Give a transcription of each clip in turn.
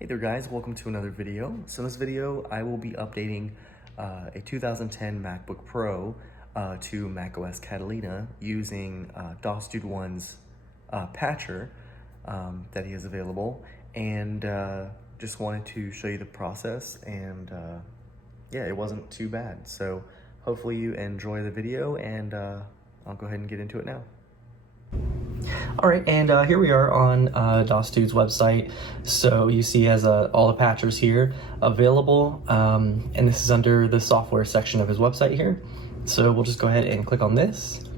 Hey there guys, welcome to another video. So in this video, I will be updating a 2010 MacBook Pro to macOS Catalina using DOS Dude 1's patcher that he has available, and just wanted to show you the process, and yeah, it wasn't too bad. So hopefully you enjoy the video, and I'll go ahead and get into it now. All right, and here we are on DOS Dude's website. So you see he has all the patchers here available, and this is under the software section of his website here. So we'll just go ahead and click on this,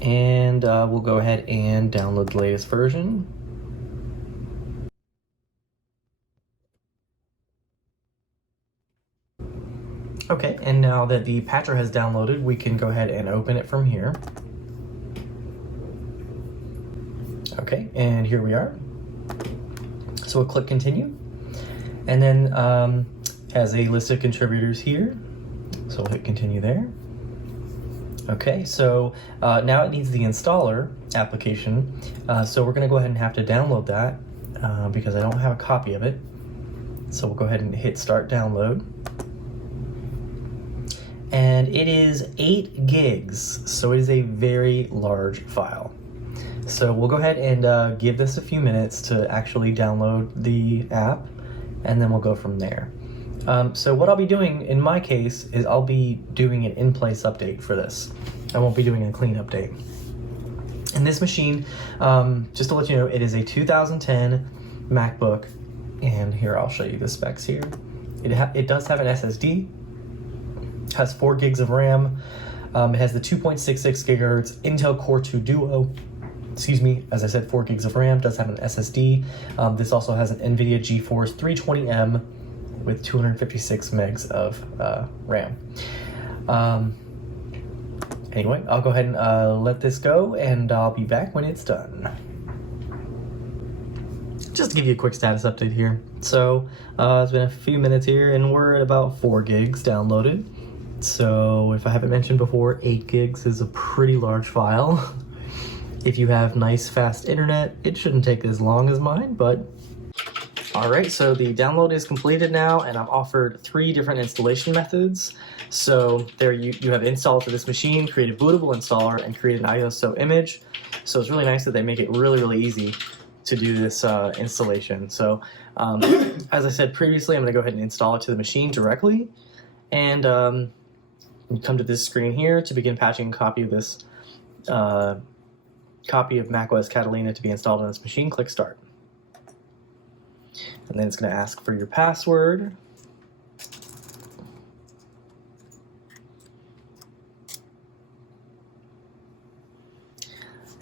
and we'll go ahead and download the latest version. Okay, and now that the patcher has downloaded, we can go ahead and open it from here. Okay, and here we are. So we'll click continue, and then has a list of contributors here. So we'll hit continue there. Okay, so now it needs the installer application. So we're gonna go ahead and have to download that because I don't have a copy of it. So we'll go ahead and hit start download. And it is 8 gigs, so it is a very large file. So we'll go ahead and give this a few minutes to actually download the app, and then we'll go from there. So what I'll be doing in my case is I'll be doing an in-place update for this. I won't be doing a clean update. And this machine, just to let you know, it is a 2010 MacBook, and here I'll show you the specs here. It does have an SSD, has 4 gigs of RAM, it has the 2.66 gigahertz Intel Core 2 Duo. Excuse me, as I said, 4 gigs of RAM, does have an SSD. This also has an NVIDIA GeForce 320M with 256 megs of RAM. Anyway, I'll go ahead and let this go, and I'll be back when it's done. Just to give you a quick status update here. So, it's been a few minutes here, and we're at about 4 gigs downloaded. So, if I haven't mentioned before, 8 gigs is a pretty large file. If you have nice fast internet, it shouldn't take as long as mine, but... Alright, so the download is completed now, and I'm offered 3 different installation methods. So there you have install to this machine, create a bootable installer, and create an ISO image. So it's really nice that they make it really easy to do this installation. So as I said previously, I'm going to go ahead and install it to the machine directly. And you come to this screen here to begin patching a copy of this copy of macOS Catalina to be installed on this machine. Click start. And then it's going to ask for your password.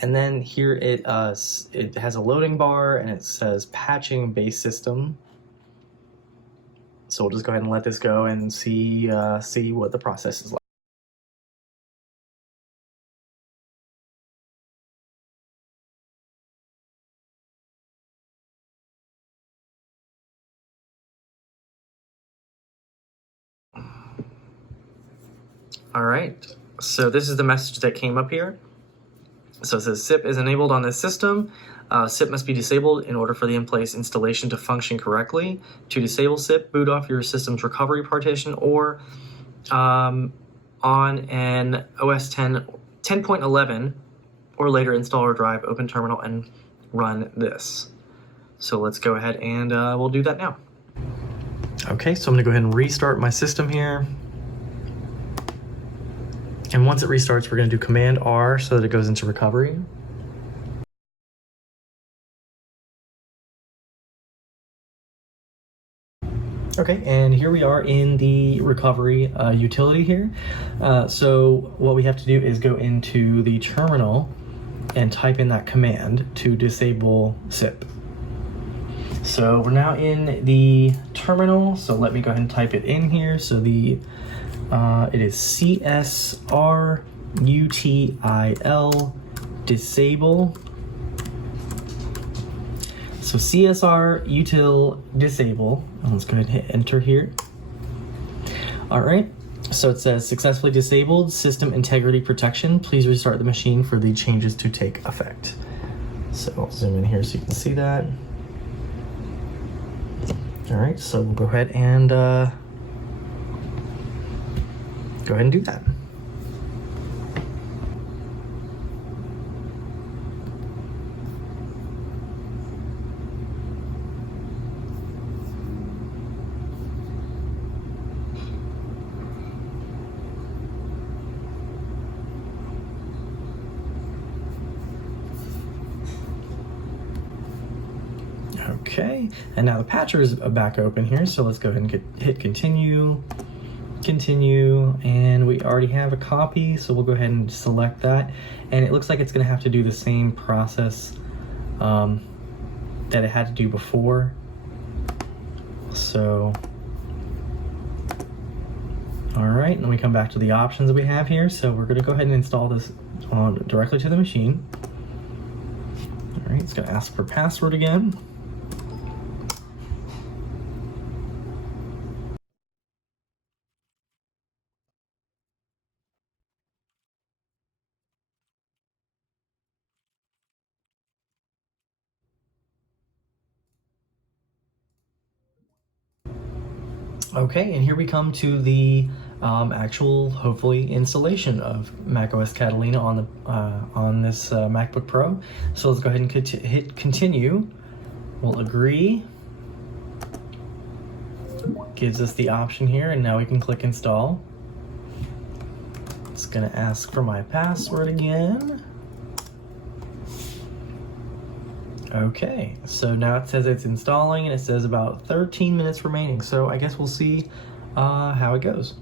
And then here it has a loading bar, and it says patching base system. So we'll just go ahead and let this go and see what the process is like. All right, so this is the message that came up here. So it says SIP is enabled on this system. SIP must be disabled in order for the in-place installation to function correctly. To disable SIP, boot off your system's recovery partition or on an OS 10.11 or later installer drive, open terminal and run this. So let's go ahead and we'll do that now. Okay, so I'm gonna go ahead and restart my system here. And once it restarts, we're going to do Command R so that it goes into recovery. Okay, and here we are in the recovery utility here. So what we have to do is go into the terminal and type in that command to disable SIP. So we're now in the terminal, so let me go ahead and type it in here. So it is CSRUTIL disable. So CSRUTIL disable. And let's go ahead and hit enter here. All right. So it says successfully disabled system integrity protection. Please restart the machine for the changes to take effect. So I'll zoom in here so you can see that. All right, so we'll go ahead and do that. Okay, and now the patcher is back open here, so let's go ahead and hit continue, and we already have a copy, so we'll go ahead and select that, and it looks like it's going to have to do the same process that it had to do before. So, all right, and then we come back to the options that we have here, so we're going to go ahead and install this directly to the machine. All right, it's going to ask for password again. Okay, and here we come to the actual, hopefully, installation of macOS Catalina on this MacBook Pro. So let's go ahead and hit continue. We'll agree. Gives us the option here, and now we can click install. It's gonna ask for my password again. Okay, so now it says it's installing, and it says about 13 minutes remaining. So I guess we'll see how it goes.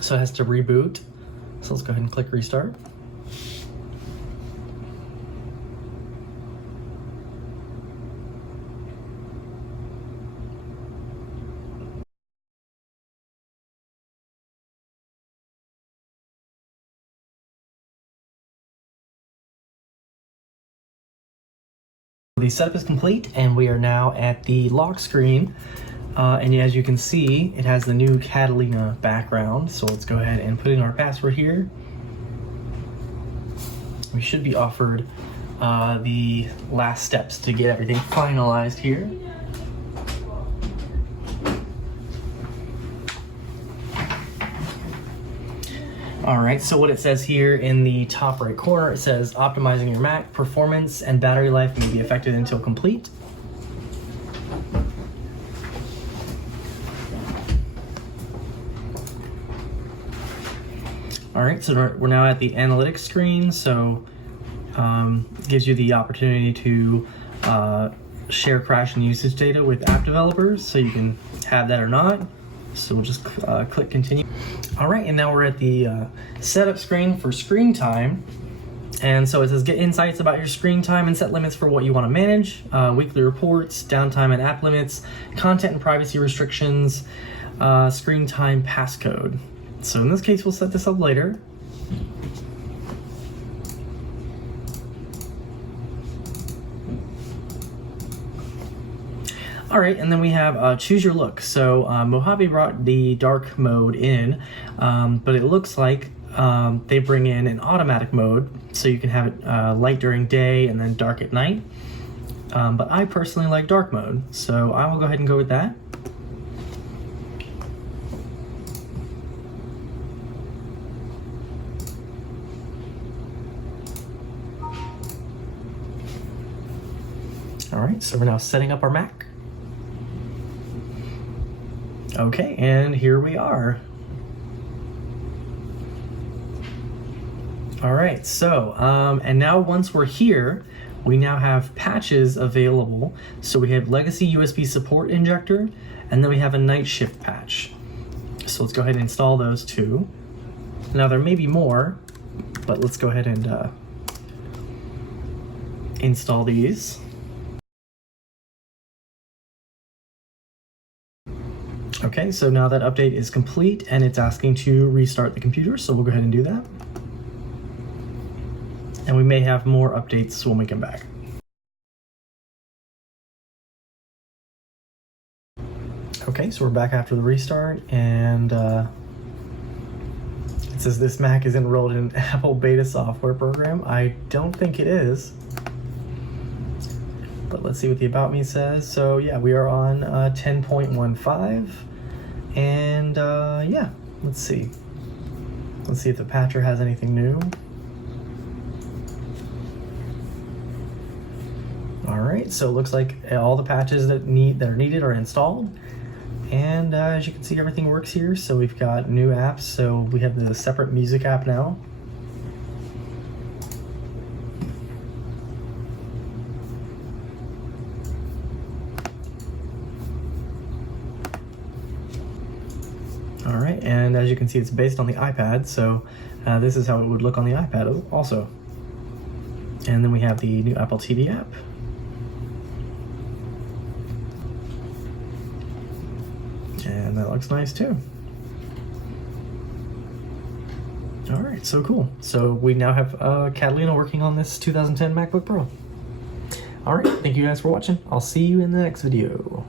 So it has to reboot. So let's go ahead and click restart. The setup is complete, and we are now at the lock screen. And as you can see, it has the new Catalina background. So let's go ahead and put in our password here. We should be offered the last steps to get everything finalized here. All right, so what it says here in the top right corner, it says optimizing your Mac performance and battery life may be affected until complete. All right, so we're now at the analytics screen. So it gives you the opportunity to share crash and usage data with app developers. So you can have that or not. So we'll just click continue. All right, and now we're at the setup screen for screen time. And so it says get insights about your screen time and set limits for what you want to manage, weekly reports, downtime and app limits, content and privacy restrictions, screen time passcode. So in this case, we'll set this up later. All right, and then we have choose your look. So Mojave brought the dark mode in, but it looks like they bring in an automatic mode, so you can have it light during day and then dark at night. But I personally like dark mode, so I will go ahead and go with that. All right, so we're now setting up our Mac. Okay, and here we are. All right, so, and now once we're here, we now have patches available. So we have legacy USB support injector, and then we have a night shift patch. So let's go ahead and install those two. Now there may be more, but let's go ahead and install these. Okay, so now that update is complete and it's asking to restart the computer, so we'll go ahead and do that. And we may have more updates when we come back. Okay, so we're back after the restart, and it says this Mac is enrolled in an Apple beta software program. I don't think it is. But let's see what the About Me says. So yeah, we are on 10.15. And yeah, let's see. Let's see if the patcher has anything new. All right, so it looks like all the patches that are needed are installed. And as you can see, everything works here. So we've got new apps. So we have the separate music app now. All right, and as you can see, it's based on the iPad, so this is how it would look on the iPad also. And then we have the new Apple TV app. And that looks nice too. All right, so cool. So we now have Catalina working on this 2010 MacBook Pro. All right, thank you guys for watching. I'll see you in the next video.